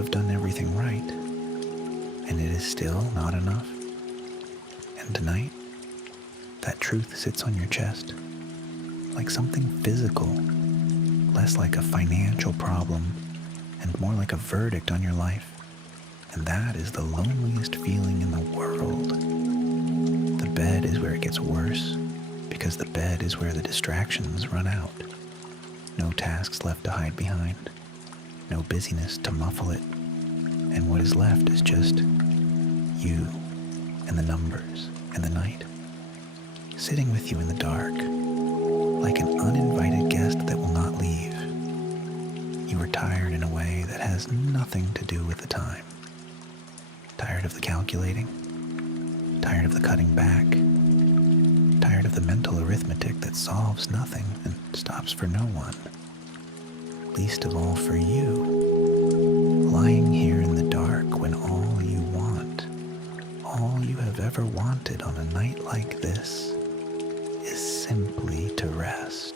have done everything right, and it is still not enough. And tonight, that truth sits on your chest, like something physical, less like a financial problem, and more like a verdict on your life. And that is the loneliest feeling in the world. The bed is where it gets worse, because the bed is where the distractions run out. No tasks left to hide behind, no busyness to muffle it, and what is left is just you and the numbers and the night, sitting with you in the dark, like an uninvited guest that will not leave. You are tired in a way that has nothing to do with the time. Tired of the calculating, tired of the cutting back, tired of the mental arithmetic that solves nothing and stops for no one. Least of all for you, lying here in the dark when all you want, all you have ever wanted on a night like this, is simply to rest.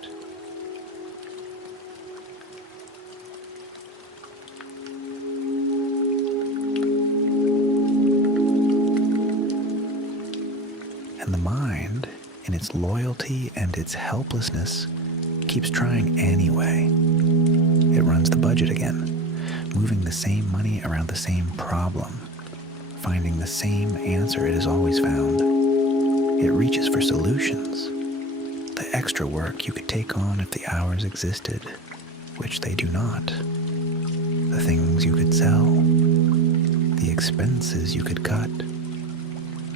And the mind, in its loyalty and its helplessness, keeps trying anyway. It runs the budget again, moving the same money around the same problem, finding the same answer it has always found. It reaches for solutions, the extra work you could take on if the hours existed, which they do not, the things you could sell, the expenses you could cut,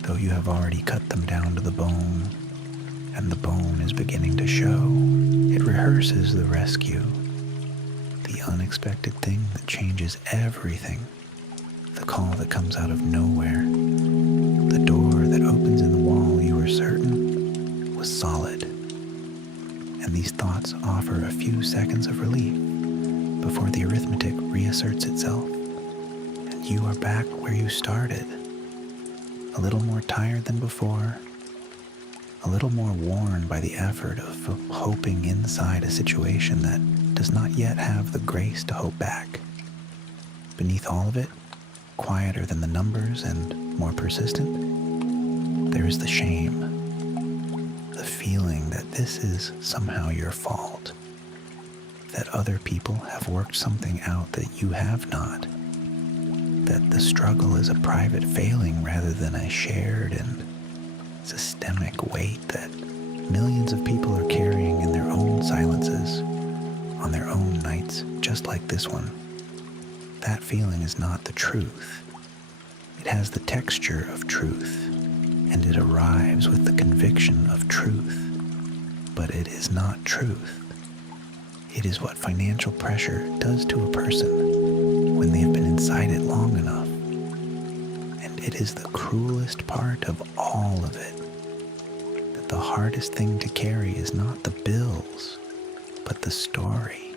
though you have already cut them down to the bone, and the bone is beginning to show. It rehearses the rescue, the unexpected thing that changes everything, the call that comes out of nowhere, the door that opens in the wall you were certain was solid. And these thoughts offer a few seconds of relief before the arithmetic reasserts itself, and you are back where you started, a little more tired than before, a little more worn by the effort of hoping inside a situation that does not yet have the grace to hope back. Beneath all of it, quieter than the numbers and more persistent, there is the shame, the feeling that this is somehow your fault, that other people have worked something out that you have not, that the struggle is a private failing rather than a shared and systemic weight that millions of people are carrying in their own silences, on their own nights just like this one. That feeling is not the truth. It has the texture of truth, and it arrives with the conviction of truth, but it is not truth. It is what financial pressure does to a person when they have been inside it long enough. And it is the cruelest part of all of it, that the hardest thing to carry is not the bills, but the story.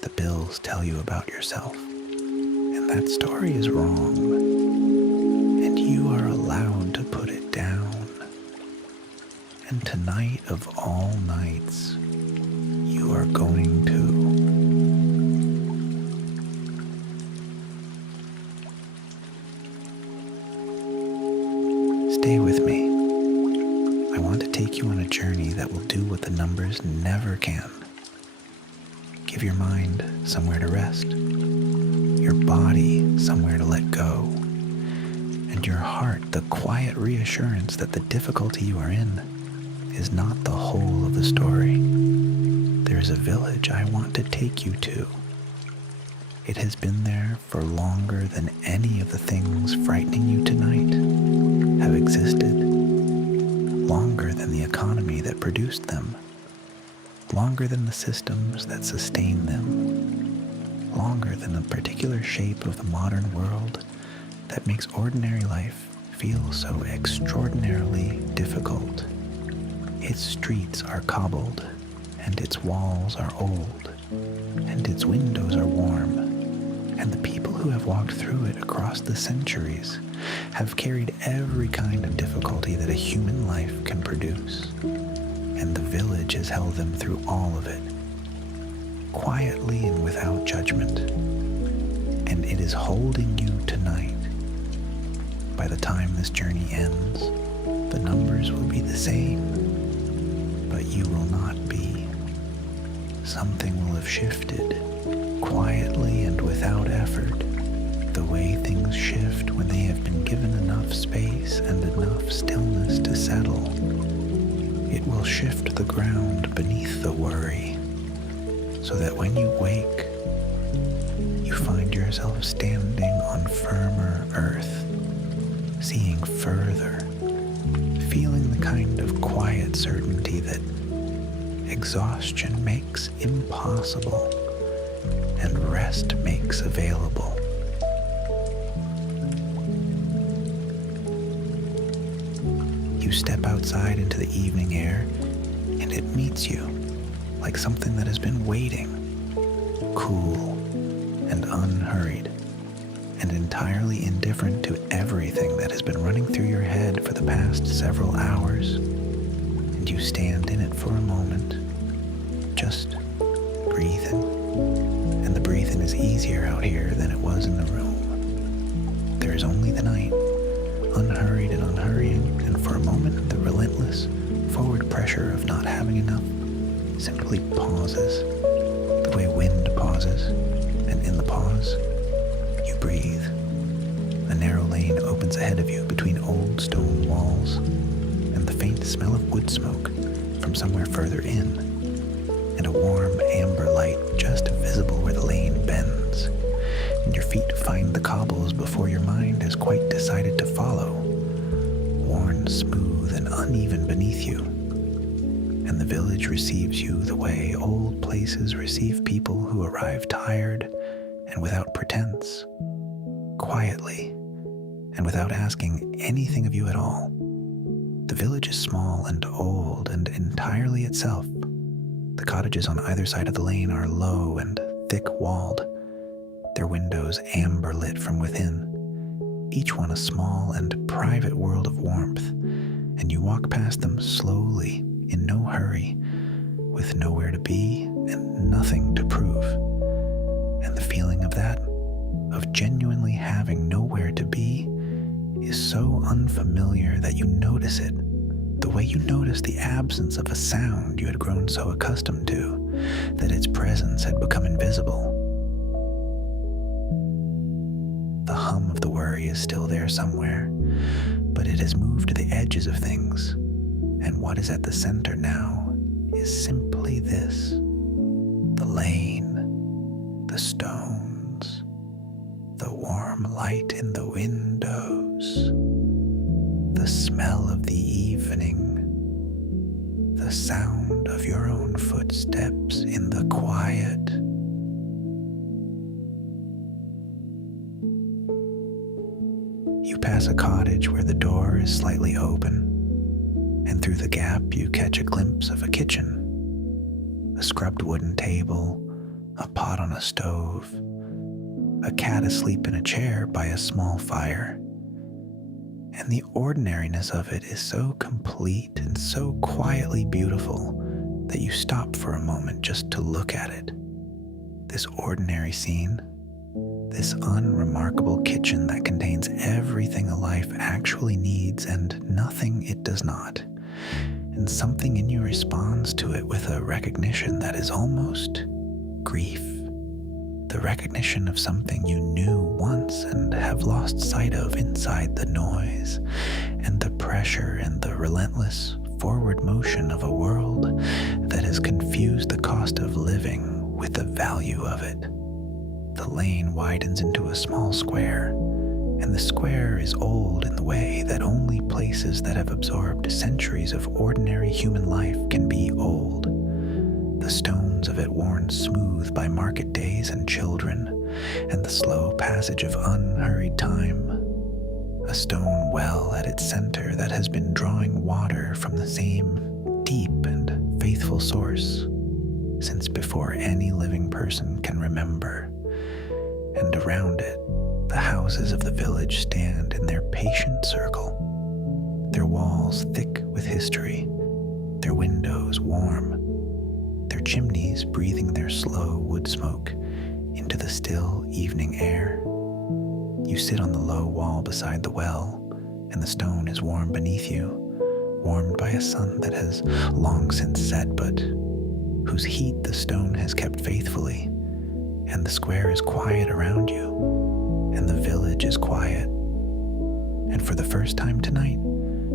The bills tell you about yourself, and that story is wrong, and you are allowed to put it down. And tonight of all nights, you are going to. Stay with me. I want to take you on a journey that will do what the numbers never can. Give your mind somewhere to rest, your body somewhere to let go, and your heart the quiet reassurance that the difficulty you are in is not the whole of the story. There is a village I want to take you to. It has been there for longer than any of the things frightening you tonight have existed, longer than the economy that produced them, longer than the systems that sustain them, longer than the particular shape of the modern world that makes ordinary life feel so extraordinarily difficult. Its streets are cobbled, and its walls are old, and its windows are warm, and the people who have walked through it across the centuries have carried every kind of difficulty that a human life can produce, and the village has held them through all of it, quietly and without judgment. And and it is holding you tonight. By the time this journey ends, the numbers will be the same, but you will not be. Something will have shifted, quietly and without effort, the way things shift when they have been given enough space and enough stillness to settle. It will shift the ground beneath the worry, so that when you wake, you find yourself standing on firmer earth, seeing further, feeling the kind of quiet certainty that exhaustion makes impossible and rest makes available. You step outside into the evening air, and it meets you like something that has been waiting, cool and unhurried, and entirely indifferent to everything that has been running through your head for the past several hours. And you stand in it for a moment, just breathing. And the breathing is easier out here than it was in the room. There is only the night, unhurried and unhurrying, and for a moment the relentless forward pressure of not having enough simply pauses, the way wind pauses, and in the pause, you breathe. A narrow lane opens ahead of you between old stone walls, and the faint smell of wood smoke from somewhere further in, and a warm amber light just visible where the lane bends, and your feet find the cobbles before your mind has quite decided to follow, worn smooth and uneven beneath you. And the village receives you the way old places receive people who arrive tired and without pretense, quietly, and without asking anything of you at all. The village is small and old and entirely itself. The cottages on either side of the lane are low and thick-walled, their windows amber-lit from within, each one a small and private world of warmth, and you walk past them slowly, in no hurry, with nowhere to be and nothing to prove. And the feeling of that, of genuinely having nowhere to be, is so unfamiliar that you notice it, the way you notice the absence of a sound you had grown so accustomed to, that its presence had become invisible. The hum of the worry is still there somewhere, but it has moved to the edges of things, and what is at the center now is simply this: the lane, the stones, the warm light in the windows, the smell of the evening, the sound of your own footsteps in the quiet. You pass a cottage where the door is slightly open, and through the gap you catch a glimpse of a kitchen, a scrubbed wooden table, a pot on a stove, a cat asleep in a chair by a small fire. And the ordinariness of it is so complete and so quietly beautiful that you stop for a moment just to look at it. This ordinary scene, this unremarkable kitchen that contains everything a life actually needs and nothing it does not. And something in you responds to it with a recognition that is almost grief. The recognition of something you knew once and have lost sight of inside the noise and the pressure and the relentless forward motion of a world that has confused the cost of living with the value of it. The lane widens into a small square, and the square is old in the way that only places that have absorbed centuries of ordinary human life can be old. The stones of it worn smooth by market days and children, and the slow passage of unhurried time. A stone well at its center that has been drawing water from the same deep and faithful source since before any living person can remember. And around it, the houses of the village stand in their patient circle, their walls thick with history, their windows warm, chimneys breathing their slow wood smoke into the still evening air. You sit on the low wall beside the well, and the stone is warm beneath you, warmed by a sun that has long since set, but whose heat the stone has kept faithfully, and the square is quiet around you, and the village is quiet. And for the first time tonight,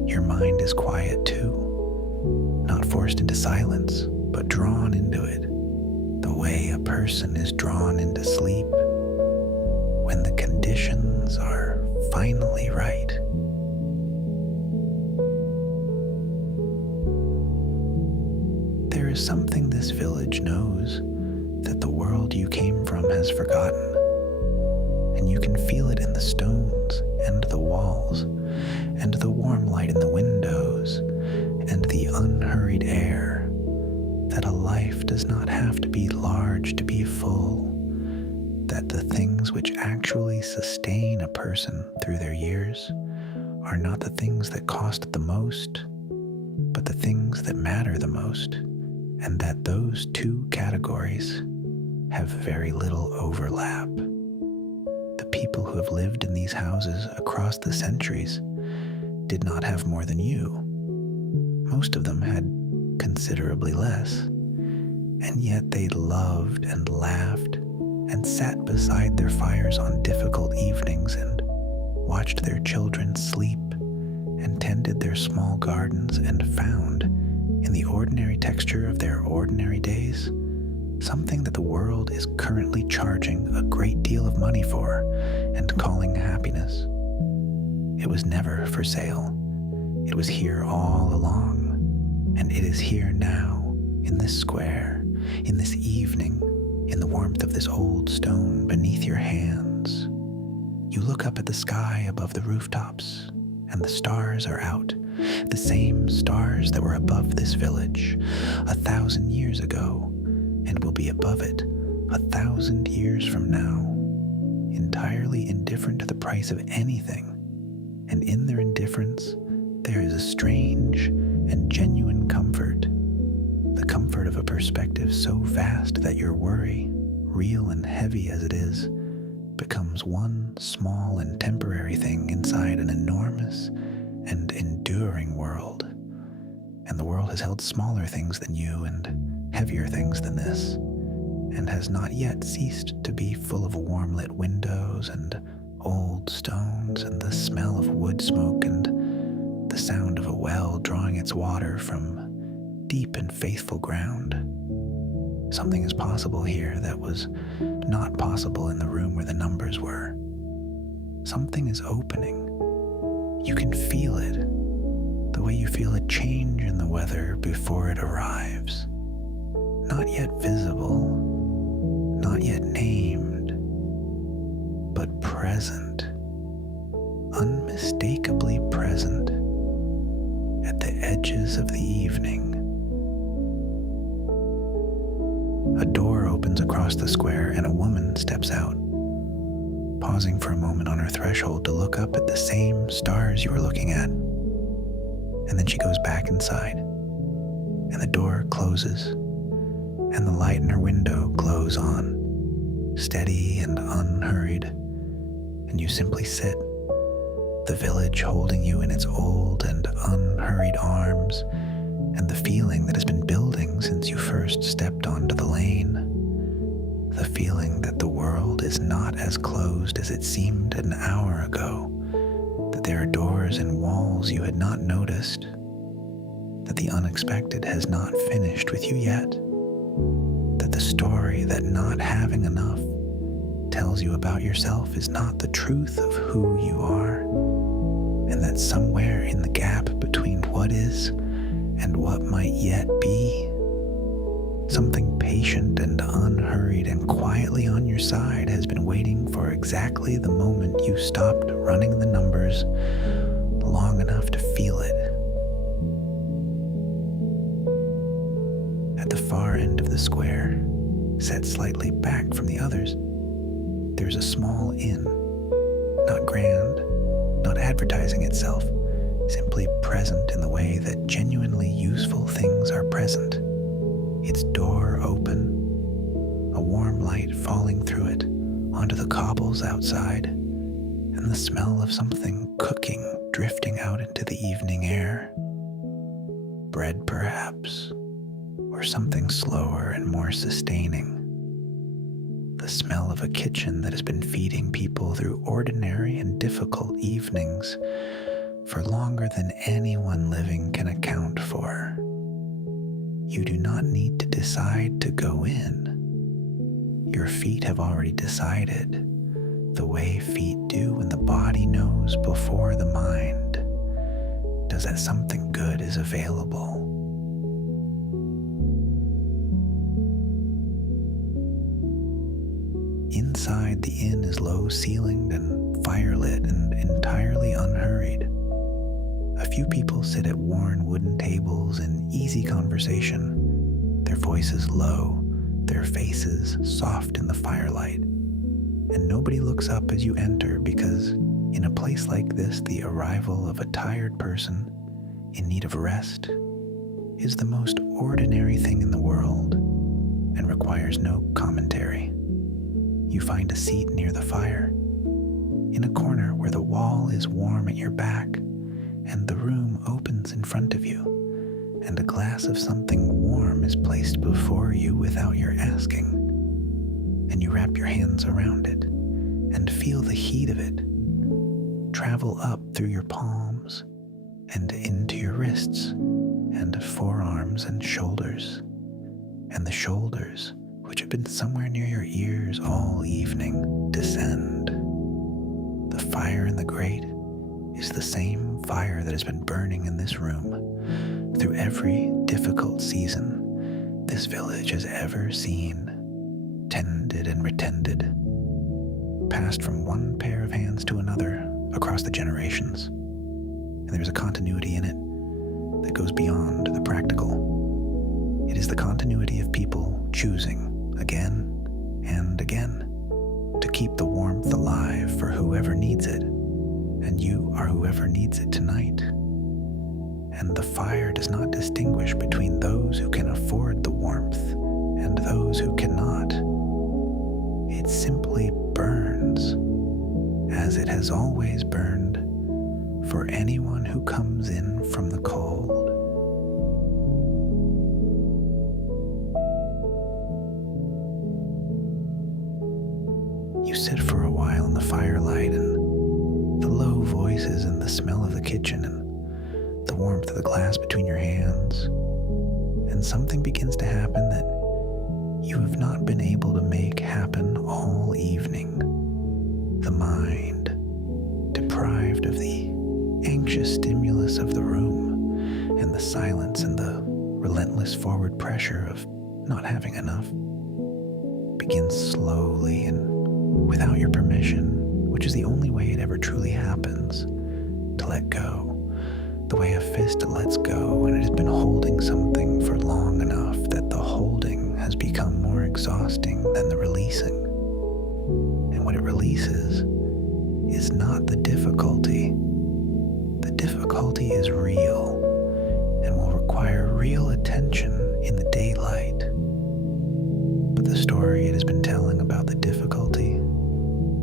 your mind is quiet too, not forced into silence, but drawn into it, the way a person is drawn into sleep when the conditions are finally right. There is something this village knows that the world you came from has forgotten, and you can feel it in the stones and the walls, and the warm light in the windows, and the unhurried air, that a life does not have to be large to be full, that the things which actually sustain a person through their years are not the things that cost the most, but the things that matter the most, and that those two categories have very little overlap. The people who have lived in these houses across the centuries did not have more than you. Most of them had considerably less, and yet they loved and laughed and sat beside their fires on difficult evenings and watched their children sleep and tended their small gardens and found, in the ordinary texture of their ordinary days, something that the world is currently charging a great deal of money for and calling happiness. It was never for sale. It was here all along, and it is here now, in this square, in this evening, in the warmth of this old stone beneath your hands. You look up at the sky above the rooftops, and the stars are out, the same stars that were above this village 1,000 years ago, and will be above it 1,000 years from now, entirely indifferent to the price of anything. And in their indifference, there is a strange and genuine comfort, the comfort of a perspective so vast that your worry, real and heavy as it is, becomes one small and temporary thing inside an enormous and enduring world. And the world has held smaller things than you and heavier things than this, and has not yet ceased to be full of warm-lit windows and old stones and the smell of wood smoke and the sound of a well drawing its water from deep and faithful ground. Something is possible here that was not possible in the room where the numbers were. Something is opening. You can feel it, the way you feel a change in the weather before it arrives. Not yet visible, not yet named, but present, unmistakably present at the edges of the evening. A door opens across the square and a woman steps out, pausing for a moment on her threshold to look up at the same stars you were looking at. And then she goes back inside, and the door closes, and the light in her window glows on, steady and unhurried, and you simply sit, the village holding you in its old and unhurried arms, and the feeling that has been building since you first stepped onto the lane, the feeling that the world is not as closed as it seemed an hour ago, that there are doors and walls you had not noticed, that the unexpected has not finished with you yet, that the story that not having enough tells you about yourself is not the truth of who you are, and that somewhere in the gap between what is and what might yet be, something patient and unhurried and quietly on your side has been waiting for exactly the moment you stopped running the numbers long enough to feel it. At the far end of the square, set slightly back from the others, there's a small inn, not grand, not advertising itself, simply present in the way that genuinely useful things are present. Its door open, a warm light falling through it onto the cobbles outside, and the smell of something cooking drifting out into the evening air. Bread, perhaps, or something slower and more sustaining. The smell of a kitchen that has been feeding people through ordinary and difficult evenings for longer than anyone living can account for. You do not need to decide to go in. Your feet have already decided, the way feet do when the body knows before the mind does that something good is available. Inside, the inn is low-ceilinged and firelit and entirely unhurried. A few people sit at worn wooden tables in easy conversation, their voices low, their faces soft in the firelight. And nobody looks up as you enter because in a place like this, the arrival of a tired person in need of rest is the most ordinary thing in the world and requires no commentary. You find a seat near the fire, in a corner where the wall is warm at your back and the room opens in front of you, and a glass of something warm is placed before you without your asking, and you wrap your hands around it and feel the heat of it travel up through your palms and into your wrists and forearms and the shoulders, which have been somewhere near your ears all evening, descend. The fire in the grate is the same fire that has been burning in this room through every difficult season this village has ever seen, tended and retended, passed from one pair of hands to another across the generations. And there's a continuity in it that goes beyond the practical. It is the continuity of people choosing again and again to keep the warmth alive for whoever needs it, and you are whoever needs it tonight. And the fire does not distinguish between those who can afford the warmth and those who cannot. It simply burns, as it has always burned for anyone who comes in from the cold. You sit for a while in the firelight, and the low voices and the smell of the kitchen and the warmth of the glass between your hands, and something begins to happen that you have not been able to make happen all evening. The mind, deprived of the anxious stimulus of the room and the silence and the relentless forward pressure of not having enough, begins slowly and without your permission, which is the only way it ever truly happens, to let go. The way a fist lets go when it has been holding something for long enough that the holding has become more exhausting than the releasing. And what it releases is not the difficulty. The difficulty is real and will require real attention in the daylight. But the story it has been telling about the difficulty,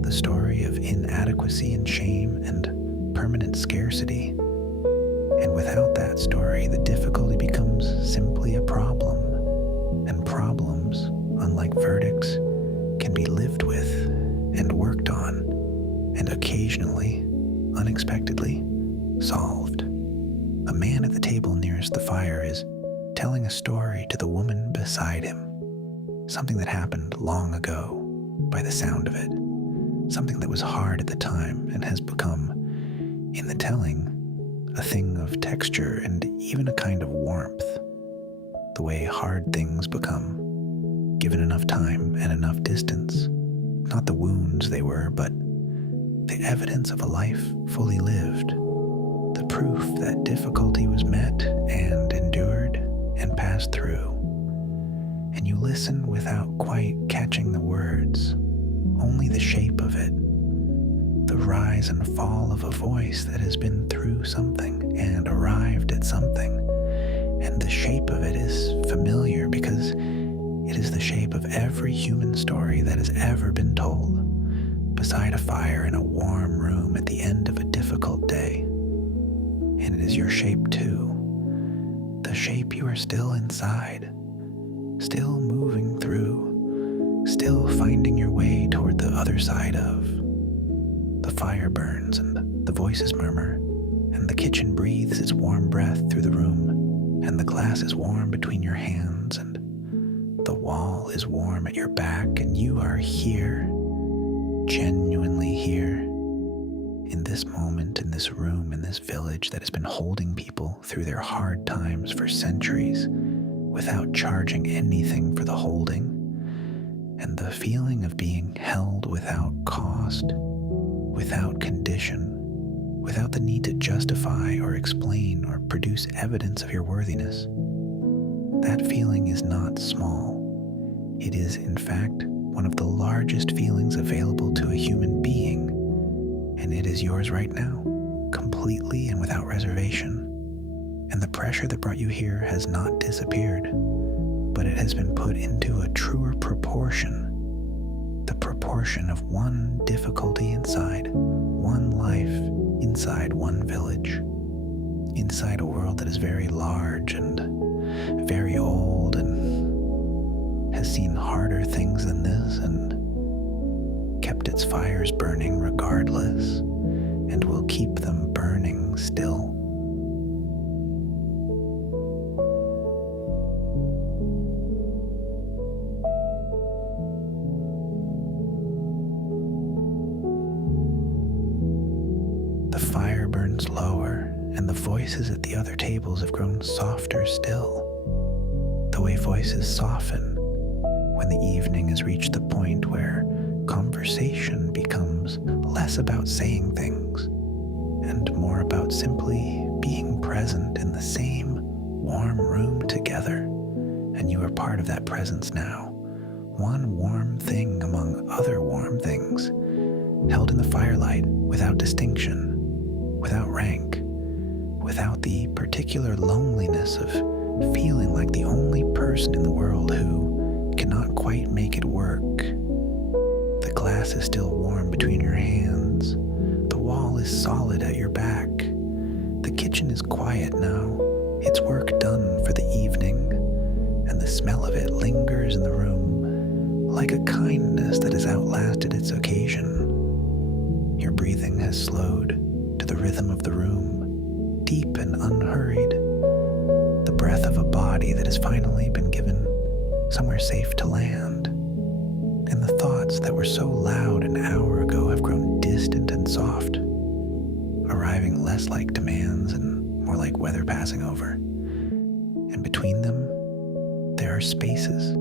the story of inadequacy and shame and permanent scarcity, and without that story, the difficulty becomes simply a problem, and problems, unlike verdicts, can be lived with and worked on, and occasionally, unexpectedly, solved. A man at the table nearest the fire is telling a story to the woman beside him, something that happened long ago, by the sound of it, something that was hard at the time and has become, in the telling, a thing of texture and even a kind of warmth, the way hard things become, given enough time and enough distance, not the wounds they were, but the evidence of a life fully lived, the proof that difficulty was met and endured and passed through. And you listen without quite catching the words, only the shape of it, the rise and fall of a voice that has been through something and arrived at something. And the shape of it is familiar because it is the shape of every human story that has ever been told, beside a fire in a warm room at the end of a difficult day. And it is your shape too, the shape you are still inside, still moving through, still finding your way toward the other side of. The fire burns and the voices murmur, and the kitchen breathes its warm breath through the room, and the glass is warm between your hands, and the wall is warm at your back, and you are here, genuinely here, in this moment, in this room, in this village that has been holding people through their hard times for centuries without charging anything for the holding, and the feeling of being held without cost, without condition, without the need to justify or explain or produce evidence of your worthiness. That feeling is not small. It is, in fact, one of the largest feelings available to a human being, and it is yours right now, completely and without reservation. And the pressure that brought you here has not disappeared, but it has been put into a truer proportion, the proportion of one difficulty inside, one life inside one village, inside a world that is very large and very old and has seen harder things than this and kept its fires burning regardless and will keep them burning still. The fire burns lower, and the voices at the other tables have grown softer still, the way voices soften when the evening has reached the point where conversation becomes less about saying things and more about simply being present in the same warm room together, and you are part of that presence now, one warm thing among other warm things, held in the firelight without distinction, without rank, without the particular loneliness of feeling like the only person in the world who cannot quite make it work. The glass is still warm between your hands. The wall is solid at your back. The kitchen is quiet now, its work done for the evening, and the smell of it lingers in the room like a kindness that has outlasted its occasion. Your breathing has slowed to the rhythm of the room, deep and unhurried, the breath of a body that has finally been given somewhere safe to land, and the thoughts that were so loud an hour ago have grown distant and soft, arriving less like demands and more like weather passing over. And between them, there are spaces,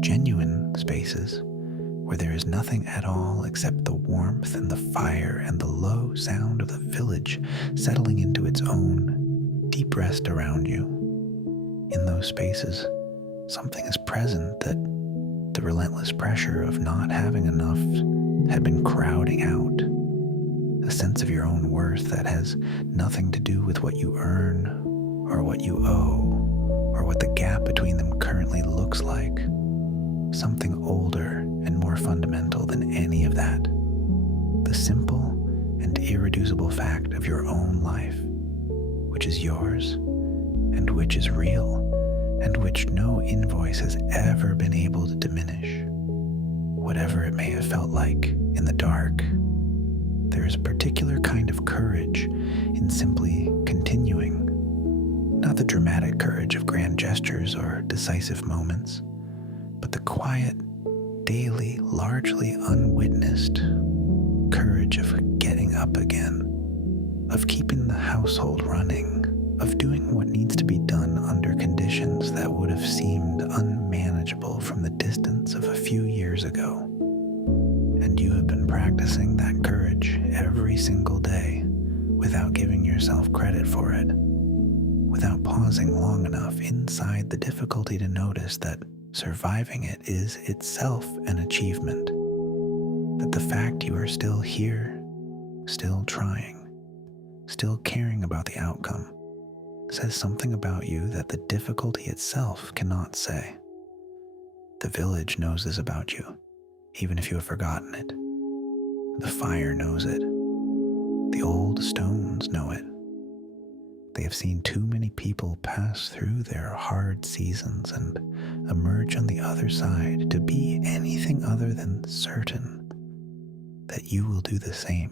genuine spaces, where there is nothing at all except the warmth and the fire and the low sound of the village settling into its own deep rest around you. In those spaces, something is present that the relentless pressure of not having enough had been crowding out. A sense of your own worth that has nothing to do with what you earn or what you owe or what the gap between them currently looks like. Something older and more fundamental than any of that. The simple and irreducible fact of your own life, which is yours and which is real and which no invoice has ever been able to diminish. Whatever it may have felt like in the dark, there is a particular kind of courage in simply continuing. Not the dramatic courage of grand gestures or decisive moments, but the quiet, daily, largely unwitnessed courage of getting up again, of keeping the household running, of doing what needs to be done under conditions that would have seemed unmanageable from the distance of a few years ago. And you have been practicing that courage every single day without giving yourself credit for it, without pausing long enough inside the difficulty to notice that surviving it is itself an achievement, that the fact you are still here, still trying, still caring about the outcome, says something about you that the difficulty itself cannot say. The village knows this about you, even if you have forgotten it. The fire knows it. The old stones know it. They have seen too many people pass through their hard seasons and emerge on the other side to be anything other than certain that you will do the same.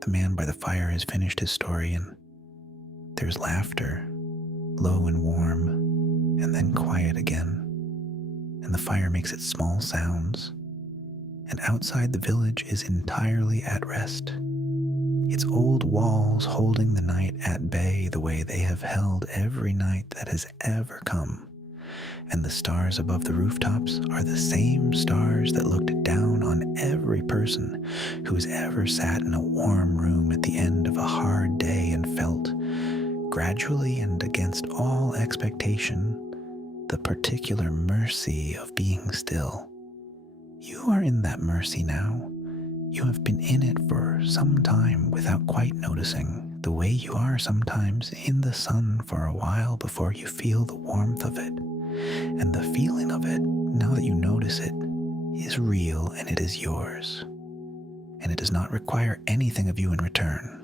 The man by the fire has finished his story, and there's laughter, low and warm, and then quiet again, and the fire makes its small sounds, and outside the village is entirely at rest, its old walls holding the night at bay the way they have held every night that has ever come, and the stars above the rooftops are the same stars that looked down on every person who has ever sat in a warm room at the end of a hard day and felt, gradually and against all expectation, the particular mercy of being still. You are in that mercy now. You have been in it for some time without quite noticing, the way you are sometimes in the sun for a while before you feel the warmth of it. And the feeling of it, now that you notice it, is real and it is yours. And it does not require anything of you in return.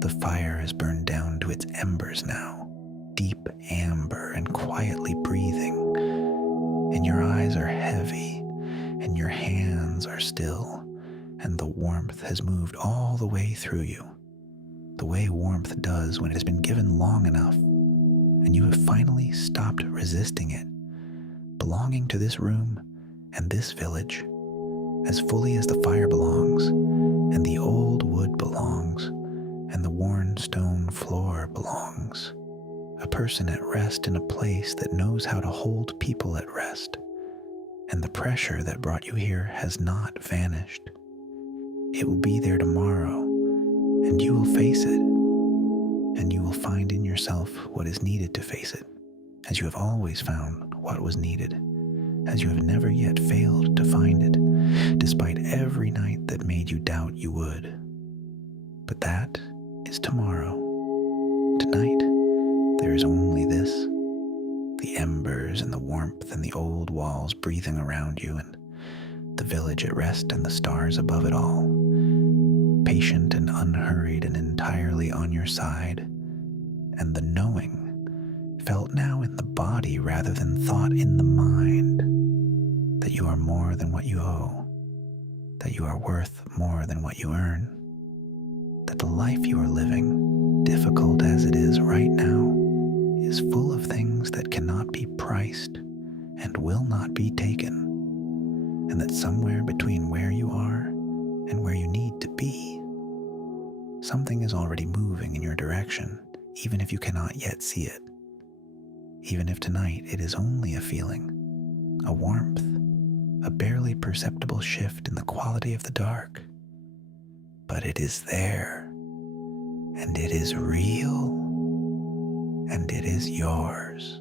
The fire has burned down to its embers now, deep amber and quietly breathing, and your eyes are heavy, and your hands are still, and the warmth has moved all the way through you, the way warmth does when it has been given long enough, and you have finally stopped resisting it, belonging to this room and this village, as fully as the fire belongs, and the old wood belongs, and the worn stone floor belongs. A person at rest in a place that knows how to hold people at rest. And the pressure that brought you here has not vanished. It will be there tomorrow, and you will face it. And you will find in yourself what is needed to face it, as you have always found what was needed, as you have never yet failed to find it, despite every night that made you doubt you would. But that is tomorrow. Tonight, there is only this, the embers and the warmth and the old walls breathing around you, and the village at rest and the stars above it all, patient and unhurried and entirely on your side, and the knowing, felt now in the body rather than thought in the mind, that you are more than what you owe, that you are worth more than what you earn, that the life you are living, difficult as it is right now, is full of things that cannot be priced and will not be taken, and that somewhere between where you are and where you need to be, something is already moving in your direction, even if you cannot yet see it. Even if tonight it is only a feeling, a warmth, a barely perceptible shift in the quality of the dark. But it is there, and it is real, and it is yours.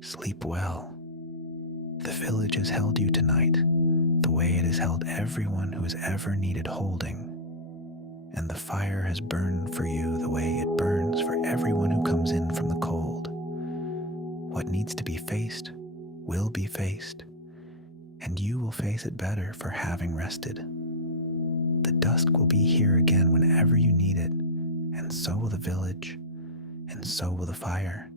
Sleep well. The village has held you tonight, the way it has held everyone who has ever needed holding, and the fire has burned for you the way it burns for everyone who comes in from the cold. What needs to be faced will be faced, and you will face it better for having rested. The dusk will be here again whenever you need it, and so will the village, and so will the fire,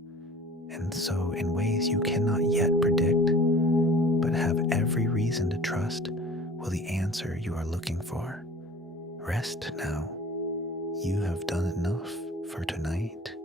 and so in ways you cannot yet predict, but have every reason to trust will the answer you are looking for. Rest now. You have done enough for tonight.